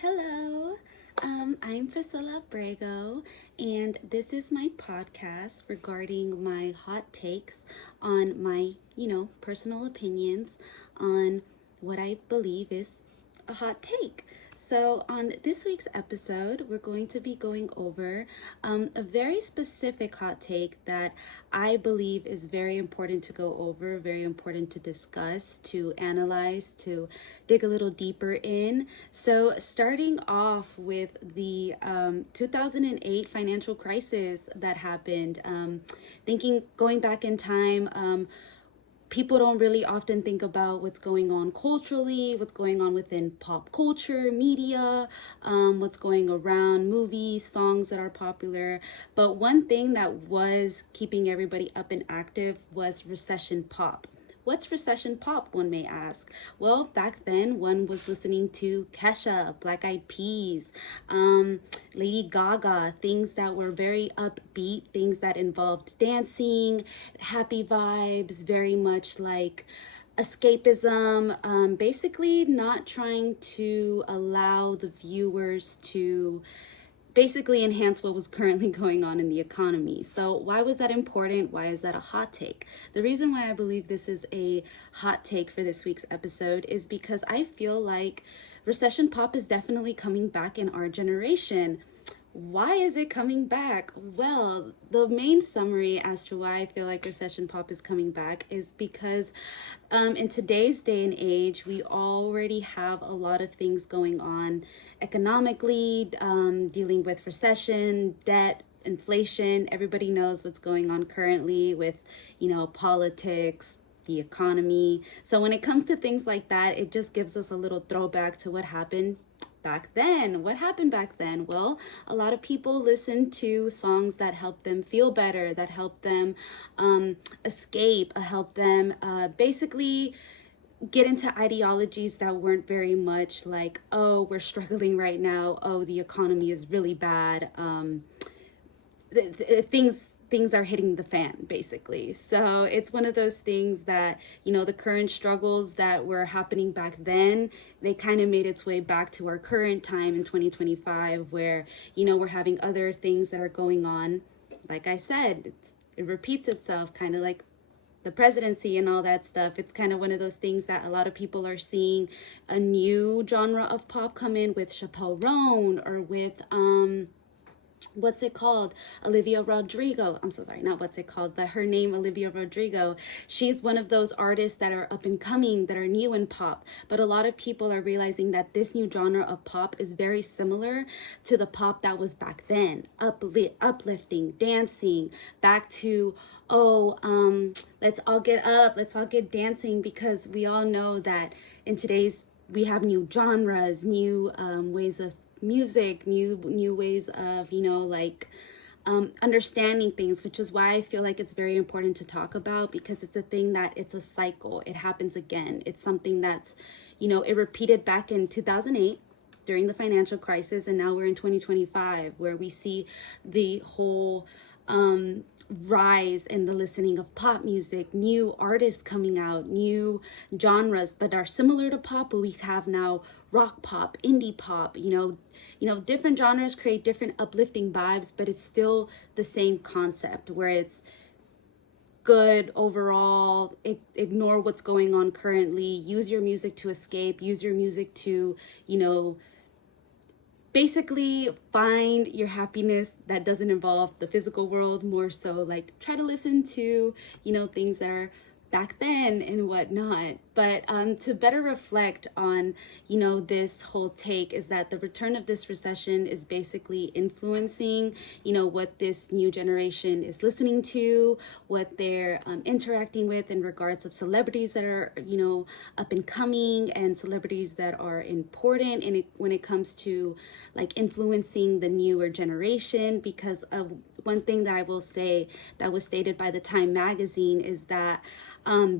Hello, I'm Priscilla Brago, and this is my podcast regarding my hot takes on my, personal opinions on what I believe is a hot take. So, on this week's episode, we're going to be going over a very specific hot take that I believe is very important to go over, very important to discuss, to analyze, to dig a little deeper in. So, starting off with the 2008 financial crisis that happened, going back in time, people don't really often think about what's going on culturally, what's going on within pop culture, media, what's going around movies, songs that are popular. But one thing that was keeping everybody up and active was recession pop. What's recession pop, one may ask? Well, back then, one was listening to Kesha, Black Eyed Peas, Lady Gaga, things that were very upbeat, things that involved dancing, happy vibes, very much like escapism, basically not trying to allow the viewers to basically enhance what was currently going on in the economy. So why was that important? Why is that a hot take? The reason why I believe this is a hot take for this week's episode is because I feel like recession pop is definitely coming back in our generation. Why is it coming back? Well, the main summary as to why I feel like recession pop is coming back is because in today's day and age, we already have a lot of things going on economically, dealing with recession, debt, inflation. Everybody knows what's going on currently with, politics, the economy. So when it comes to things like that, it just gives us a little throwback to what happened back then. What happened back then? Well, a lot of people listened to songs that helped them feel better, that helped them escape, help them basically get into ideologies that weren't very much like, oh, we're struggling right now, oh, the economy is really bad, things are hitting the fan, basically. So it's one of those things that, the current struggles that were happening back then, they kind of made its way back to our current time in 2025, where, we're having other things that are going on. Like I said, it repeats itself, kind of like the presidency and all that stuff. It's kind of one of those things that a lot of people are seeing a new genre of pop come in with Chappelle Roan or with, what's it called? Olivia Rodrigo. I'm so sorry, not what's it called, but her name, Olivia Rodrigo. She's one of those artists that are up and coming, that are new in pop. But a lot of people are realizing that this new genre of pop is very similar to the pop that was back then. Uplifting, dancing, back to, let's all get up, let's all get dancing, because we all know that in today's, we have new genres, new ways of music, new ways of understanding things, which is why I feel like it's very important to talk about, because it's a thing that it's a cycle. It happens again. It's something that's it repeated back in 2008 during the financial crisis, and now we're in 2025 where we see the whole rise in the listening of pop music, new artists coming out, new genres but are similar to pop, but we have now rock pop, indie pop, different genres create different uplifting vibes, but it's still the same concept where it's good overall. Ignore what's going on currently, use your music to escape, use your music to basically find your happiness that doesn't involve the physical world, more so like try to listen to things that are back then and whatnot. But to better reflect on this whole take is that the return of this recession is basically influencing what this new generation is listening to, what they're interacting with in regards of celebrities that are up and coming, and celebrities that are important when it comes to like influencing the newer generation. Because of one thing that I will say that was stated by the Time magazine is that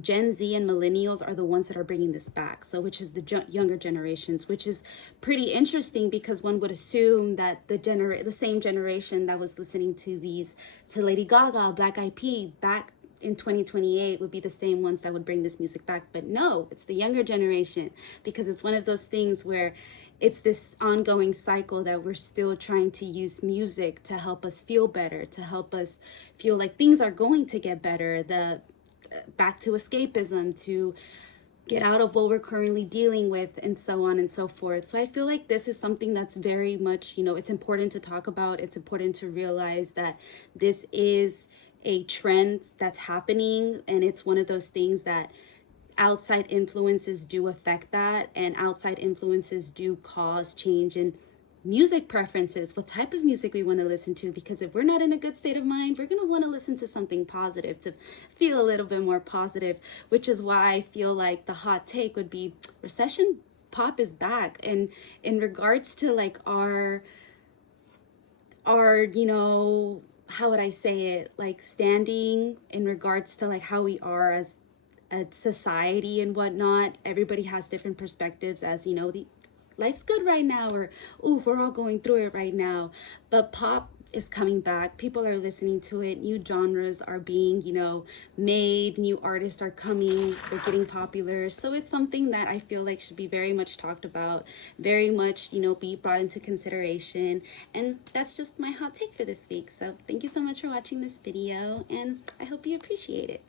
Gen Z and millennials are the ones that are bringing this back. So which is the younger generations, which is pretty interesting, because one would assume that the same generation that was listening to Lady Gaga, Black Eyed Peas back in 2028 would be the same ones that would bring this music back. But no, it's the younger generation, because it's one of those things where it's this ongoing cycle that we're still trying to use music to help us feel better, to help us feel like things are going to get better, the back to escapism, to get out of what we're currently dealing with, and so on and so forth. So I feel like this is something that's very much, it's important to talk about. It's important to realize that this is a trend that's happening, and it's one of those things that outside influences do affect that, and outside influences do cause change in music preferences, what type of music we want to listen to, because if we're not in a good state of mind, we're going to want to listen to something positive, to feel a little bit more positive, which is why I feel like the hot take would be recession pop is back. And in regards to like our how would I say it, like standing in regards to like how we are as a society and whatnot, everybody has different perspectives, as the life's good right now, or oh, we're all going through it right now. But pop is coming back. People are listening to it. New genres are being, made. New artists are coming. They're getting popular. So it's something that I feel like should be very much talked about, very much, be brought into consideration. And that's just my hot take for this week. So thank you so much for watching this video, and I hope you appreciate it.